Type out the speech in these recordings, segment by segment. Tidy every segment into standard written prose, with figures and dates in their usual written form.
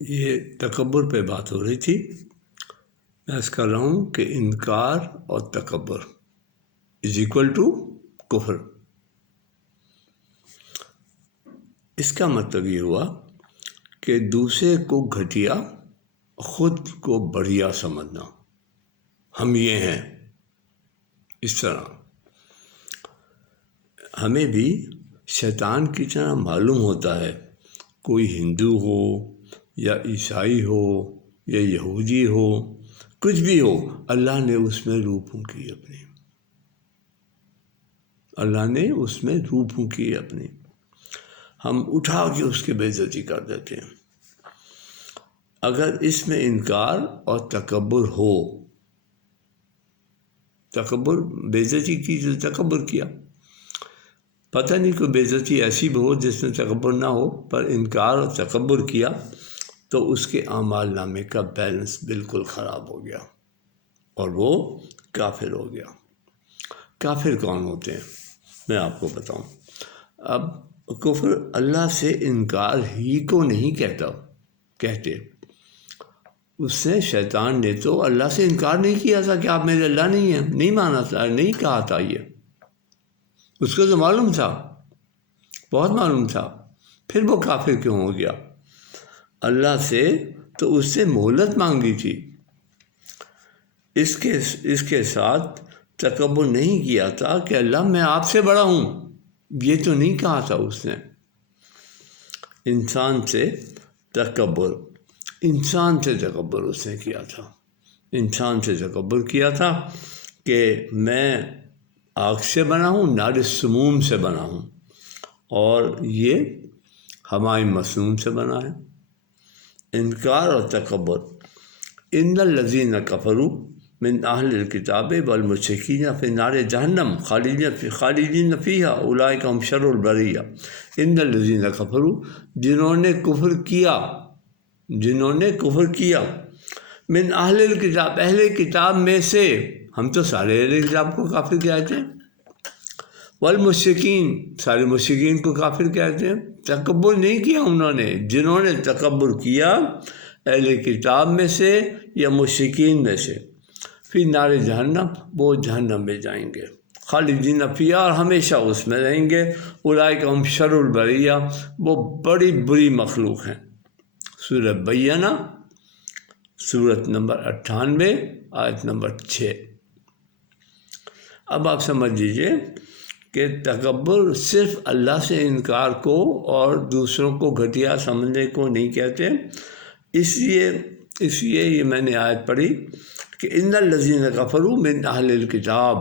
یہ تکبر پہ بات ہو رہی تھی. میں اس کر رہا ہوں کہ انکار اور تکبر از ایکول ٹو کفر. اس کا مطلب یہ ہوا کہ دوسرے کو گھٹیا، خود کو بڑھیا سمجھنا. ہم یہ ہیں. اس طرح ہمیں بھی شیطان کی طرح معلوم ہوتا ہے، کوئی ہندو ہو یا عیسائی ہو یا یہودی ہو، کچھ بھی ہو، اللہ نے اس میں روح پھونکی اپنی. اللہ نے اس میں روح پھونکی اپنی. ہم اٹھا کے اس کی بے عزتی کر دیتے ہیں. اگر اس میں انکار اور تکبر ہو، تکبر بے عزتی کی جو تکبر کیا، پتہ نہیں کوئی بے عزتی ایسی بھی ہو جس میں تکبر نہ ہو، پر انکار اور تکبر کیا تو اس کے اعمال نامے کا بیلنس بالکل خراب ہو گیا اور وہ کافر ہو گیا. کافر کون ہوتے ہیں میں آپ کو بتاؤں. اب کفر اللہ سے انکار ہی کو نہیں کہتے. اس نے شیطان نے تو اللہ سے انکار نہیں کیا تھا کہ آپ میرے اللہ نہیں ہیں، نہیں مانا تھا، نہیں کہا تھا. یہ اس کو تو معلوم تھا، بہت معلوم تھا. پھر وہ کافر کیوں ہو گیا؟ اللہ سے تو اس سے مہلت مانگی تھی. اس کے ساتھ تکبر نہیں کیا تھا کہ اللہ میں آپ سے بڑا ہوں، یہ تو نہیں کہا تھا اس نے. انسان سے تکبر اس نے کیا تھا. انسان سے تکبر کیا تھا کہ میں آگ سے بنا ہوں، نار سموم سے بنا ہوں، اور یہ ہمارے مسنون سے بنا ہے. انکار اور تکبر. ان الذین کفروا من اہل الکتاب والمشرکین فی نار جہنم خالدین فیہا اولئک هم شر البریہ. ان الذین کفروا، جنہوں نے کفر کیا من اہل الکتاب، اہل کتاب میں سے. ہم تو سارے اہل کتاب کو کافر کہتے ہیں. والمشرکین، سارے مشرکین کو کافر کہتے ہیں. تکبر نہیں کیا انہوں نے. جنہوں نے تکبر کیا اہل کتاب میں سے یا مشرکین میں سے، فی نار جہنم، وہ جہنم میں جائیں گے. خالدین فیہا، اور ہمیشہ اس میں رہیں گے. اولئک هم شر البریہ، وہ بڑی بری مخلوق ہیں. سورہ بینہ، سورت نمبر 98، آیت نمبر 6. اب آپ سمجھ لیجیے کہ تکبر صرف اللہ سے انکار کو اور دوسروں کو گھٹیا سمجھنے کو نہیں کہتے. اس لیے یہ میں نے آیت پڑھی کہ ان الذین کفروا من اہل الکتاب،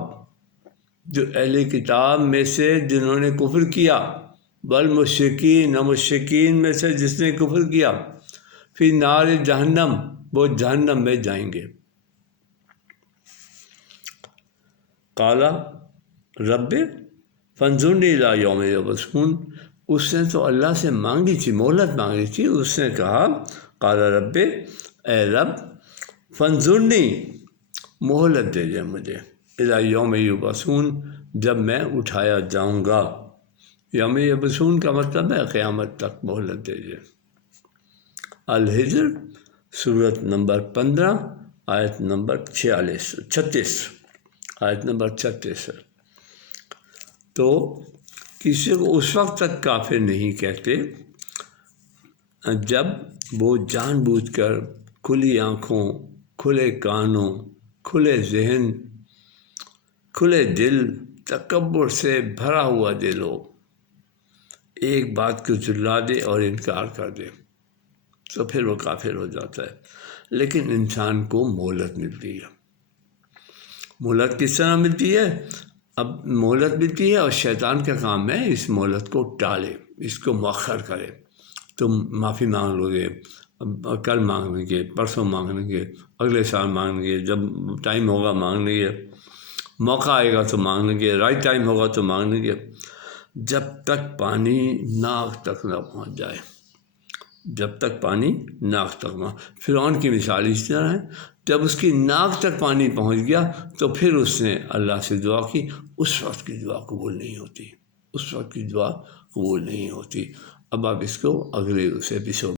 جو اہل کتاب میں سے جنہوں نے کفر کیا، والمشرکین، مشرکین میں سے جس نے کفر کیا، فی نار جہنم، وہ جہنم میں جائیں گے. قال رب فانظرنی الی یوم یبعثون. اس نے تو اللہ سے مانگی تھی، مہلت مانگی تھی. اس نے کہا قال رب، اے رب، فانظرنی، مہلت دے دے مجھے، الی یوم یبعثون، جب میں اٹھایا جاؤں گا. یوم یبعثون کا مطلب ہے قیامت تک مہلت دے دے. الحجر، سورت نمبر 15، آیت نمبر 36، آیت نمبر 36 ہے. تو کسی کو اس وقت تک کافر نہیں کہتے جب وہ جان بوجھ کر کھلی آنکھوں، کھلے کانوں، کھلے ذہن، کھلے دل، تکبر سے بھرا ہوا دل ہو، ایک بات کو جھٹلا دے اور انکار کر دے، تو پھر وہ کافر ہو جاتا ہے. لیکن انسان کو مہلت ملتی ہے. مہلت کس طرح ملتی ہے؟ اب مہلت ملتی ہے اور شیطان کا کام ہے اس مہلت کو ٹالے، اس کو مؤخر کرے. تم معافی مانگ لو گے، کل مانگ لیں گے، پرسوں مانگ لیں گے، اگلے سال مانگ لیں گے، جب ٹائم ہوگا مانگ لیں گے، موقع آئے گا تو مانگ لیں گے، رائٹ ٹائم ہوگا تو مانگ لیں گے. جب تک پانی ناک تک نہ پہنچ جائے، جب تک پانی ناک تک نہ. فرعون کی مثال اس طرح ہے، جب اس کی ناک تک پانی پہنچ گیا تو پھر اس نے اللہ سے دعا کی. اس وقت کی دعا قبول نہیں ہوتی، اس وقت کی دعا قبول نہیں ہوتی. اب آپ اس کو اگلے ایپیسوڈ